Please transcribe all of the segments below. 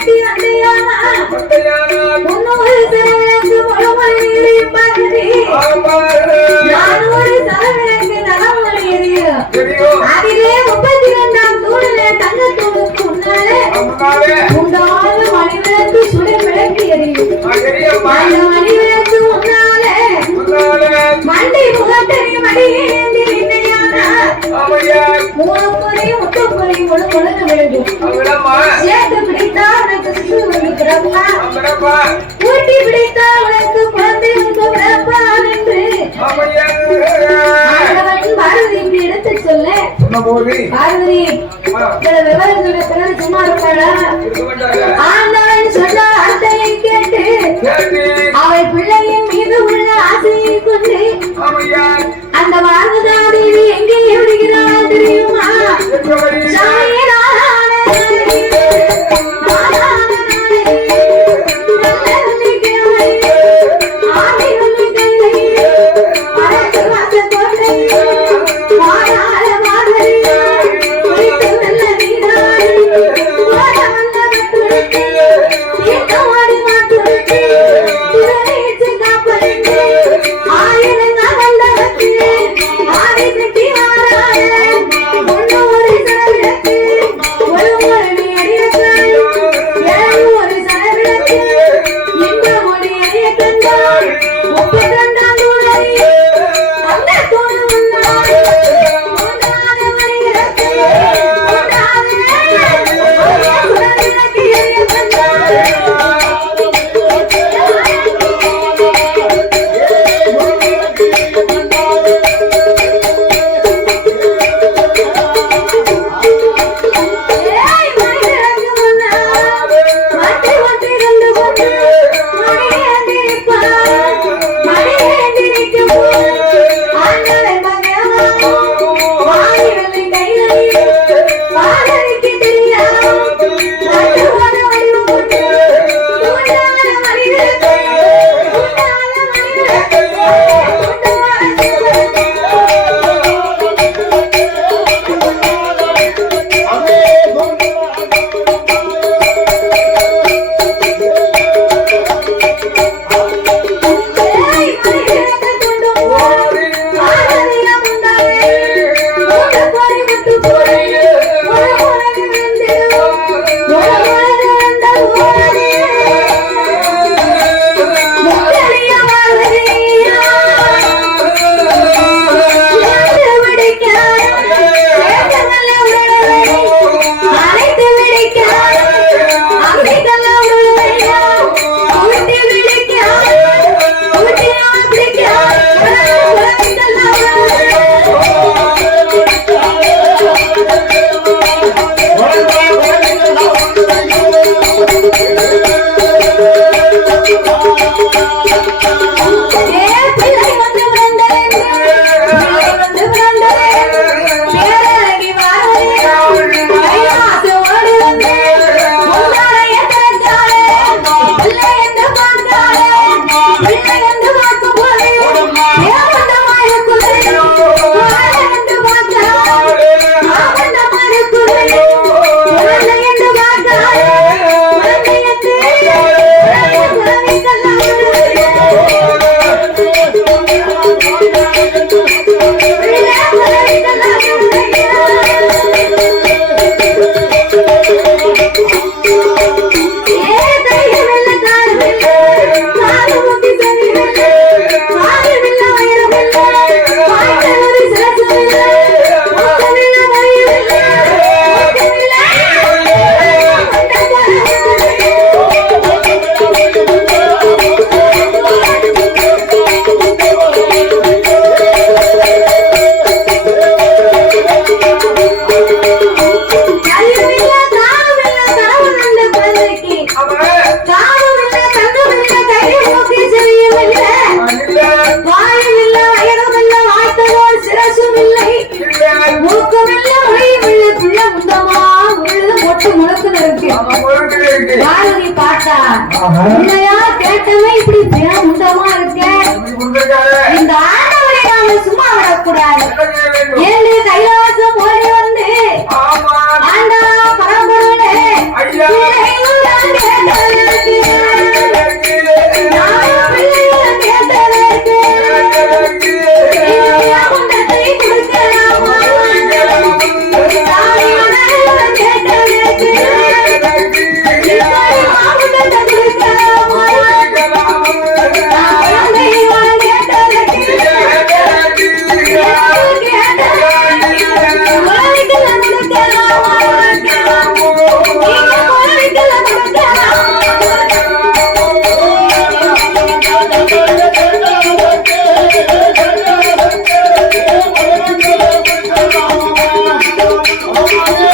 குட்டி அண்டையானா முன்னோரு சிறவிளக்கு முழுமொழி எரியும் பார்க்கிறீ நானூறு சலவிளக்கு நலமொழி எரியும் அதிலே முப்பத்தி இரண்டாம் தூணிலே தங்க தூணுக்கு முன்னாலே உண்டான மணிவிளக்கு சுட சேர்த்து பிடி அம்படப்பா அம்படப்பா ஊட்டி பிடித்தா உனக்கு குழந்தை உண்டு பிறப்பா என்று. பாரதிக்கு எடுத்து சொல்ல. பாரதி சும்மா இருப்பாடா ஆண்டவன் சொன்னார். பாடகி பாட்டா? இல்லையா கேட்டவே இப்படி பேமுண்டமா இருக்க? இந்த ஆண்டவரை நாம சும்மா விடக்கூடாது. ஏழு கைலாசம் ஓடி வந்து ஆண்டா பரம்பொருளே. Oh, no.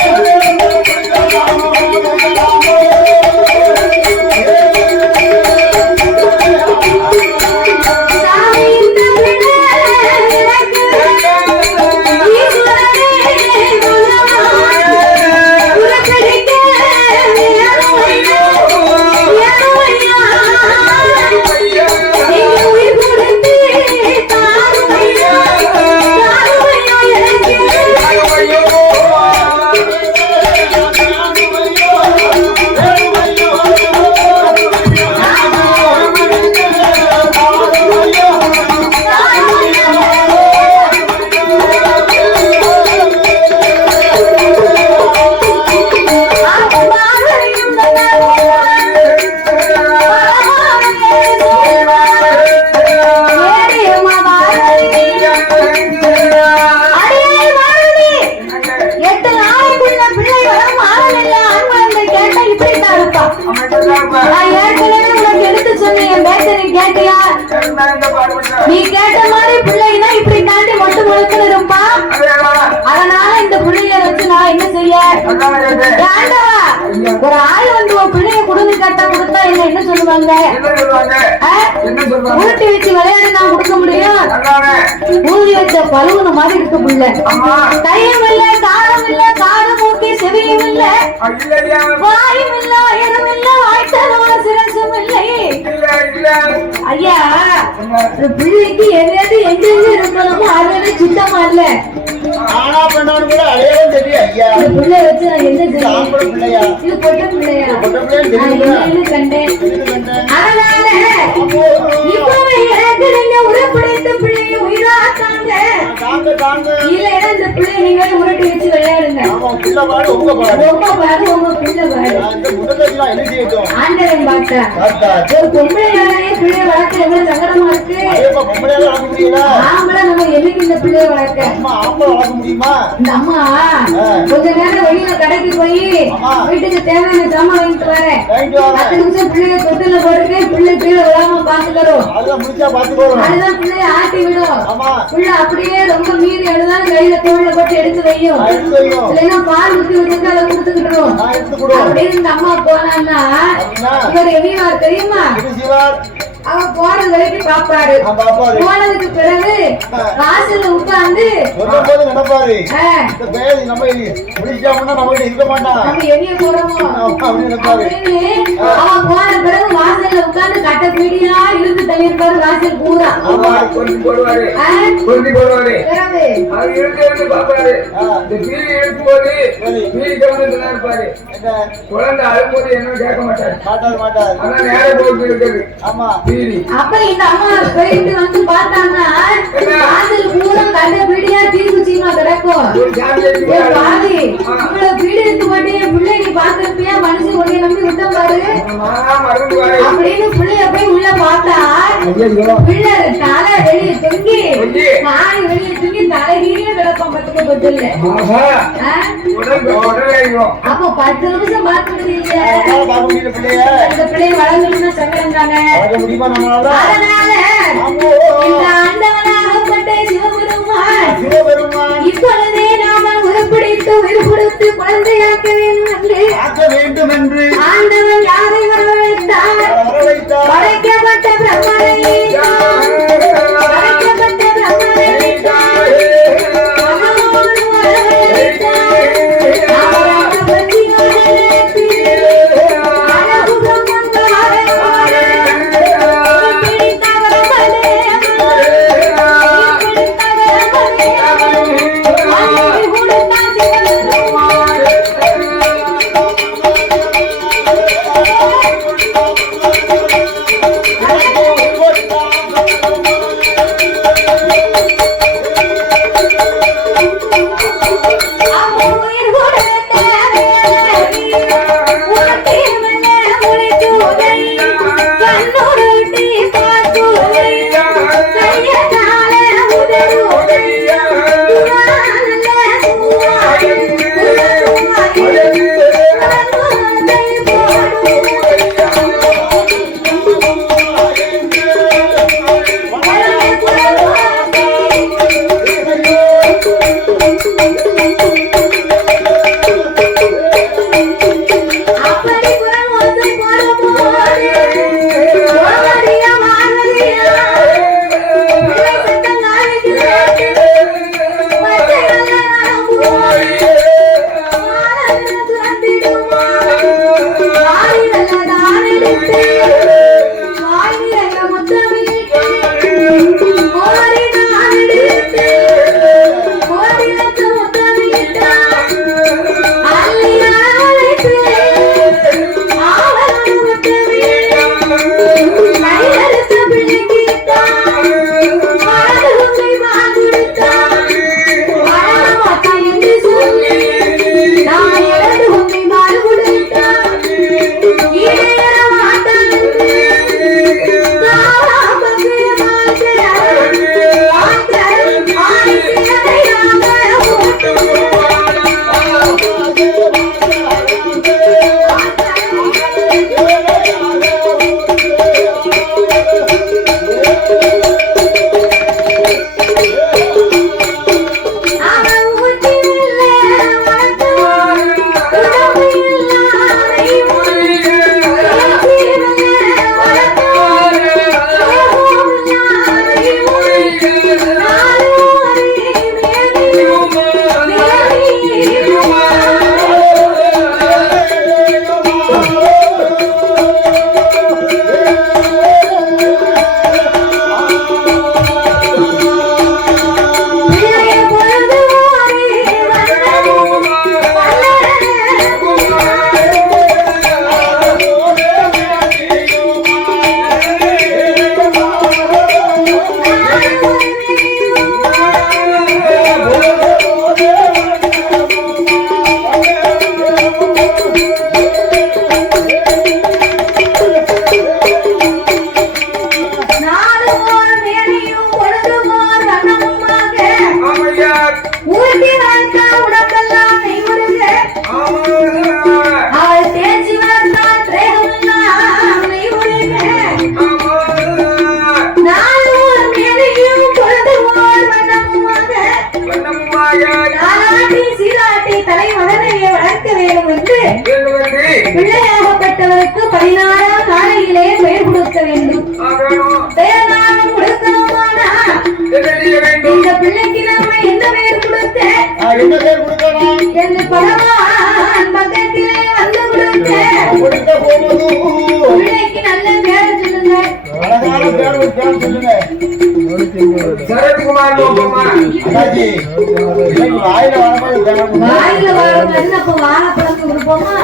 சொல்லுவாங்க? உருட்டி வச்சு விளையாடி தான் கொடுக்க முடியும்? ஊதி வச்ச பழுவுன மாதிரி இருக்க முடியல. கையும் இல்ல காலம் இல்ல காது மூக்கி செவியும் இல்ல வாயும் இல்ல வயிறும் ஐயா இந்த பிள்ளைக்கு எதாவது எங்க எங்க இருக்கணுமோ அது சுத்தமா இல்ல. ஆனா பண்ணவனு கூட அடையாளம் இந்த பிள்ளை வச்சு நான் என்ன இது செய்ய ஆம்பளை பிள்ளையா? இது பொட்ட பிள்ளையா? பொட்ட பிள்ளைன்னு நான் தெரியுமா? என்னன்னு கண்டேன். இது கண்டேன். அதனால இப்பவே எனக்கு நீங்க உருப்படைத்த பிள்ளையை உயிராக்காங்க. தாங்க தாங்க. இல்லைன்னா இந்த பிள்ளை நீங்க உருட்டி வச்சு பிள்ளை பிள்ளை ஆண்டவன் பார்த்தா ஒரு பொம்பளையாலே பிள்ளைய வளர்க்க எவ்வளவு சங்கடமா இருக்கு. ஆம்பளை நம்ம என்னைக்கு இந்த பிள்ளைய வளர்க்க? அம்மா ஆம்பளை வளர்க்க முடியுமா? இந்த அம்மா கொஞ்ச நேரம் வெளியில கடைக்கு போய் ஆமா. வீட்டுக்கு தேவையான ஜாமான் வாங்கிட்டு வரேன். பத்து நிமிஷம் பிள்ளைய தொட்டில போட்டுட்டு பிள்ளை கீழே விழாம பாத்துக்கோங்க அதுதான் பிள்ளைய ஆட்டி விடும். பிள்ளை அப்படியே ரொம்ப மீறி எழுதாலும் கையில தோல்ல போட்டு எடுத்து வையும். இல்லைன்னா பால் ஊத்தி வச்சுட்டு அதை கொடுத்துக்கிட்டுரும் அப்படின்னு இந்த அம்மா போனான்னா இவர் எண்ணிவார் தெரியுமா? இது சிவார். அவ போறது வரைக்கும் பாப்பாரு. போனதுக்கு பிறகு வாசல்ல உட்கார்ந்து நினைப்பாரு. நம்ம இருக்க மாட்டான் நம்ம எண்ணிய போறோமோ? அப்படின்னு அவன் போன பிறகு வாசல்ல உட்கார்ந்து கட்ட பீடியா தள்ளியிருப்பாரு வாசல் பூரா. ஆமா கொஞ்சம் போடுவாரு. கொஞ்சம் போடுவாரு. அது இருந்து இருந்து பாப்பாரு இந்த பீடி இருக்கும்போது பீடி கவனத்துல தான் இருப்பாரு. என்ன? குழந்தை அழும்போது என்ன கேட்க மாட்டாரு. மாட்டாரு மாட்டாரு. ஆனா நேரம் போட்டு இருக்குது ஆமா. பீடி அப்ப இந்த அம்மா போயிட்டு வந்து பார்த்தாங்கன்னா வாசல் பூரா கட்ட பீடியா தீர்க்குச்சிமா கிடக்கும். ஒரு ஜாமியை ஏ பாவி, இவ்வளவு பீடி எடுத்து போட்டு என் பிள்ளை நீ பார்த்திருப்பியா? மனுஷன் நம்பி விட்ட பாரு. அப்படின்னு பிள்ளைய போய் உள்ள பார்த்தா பிள்ளை தலை வெளிய தொங்கி வெளிய தொங்கி தலைகீழ கிடக்கும் பத்துக்கு அப்ப பத்து நிமிஷம் பார்க்க முடியல பிள்ளைய? வளர்ந்துருந்தா அதனால இந்த ஆண்டவனாகப்பட்ட சிவபெருமான். இப்பொழுதே உருப்பிடித்து உயிர் கொடுத்து குழந்தையாக்க வேண்டும் என்று ஆண்டவன் யாரை வரவழைத்தார்? வரவைத்தார் படைக்கப்பட்ட என்று பகவான் பக்கத்திலே வாயில வரமா வாயில கொடுப்போமா?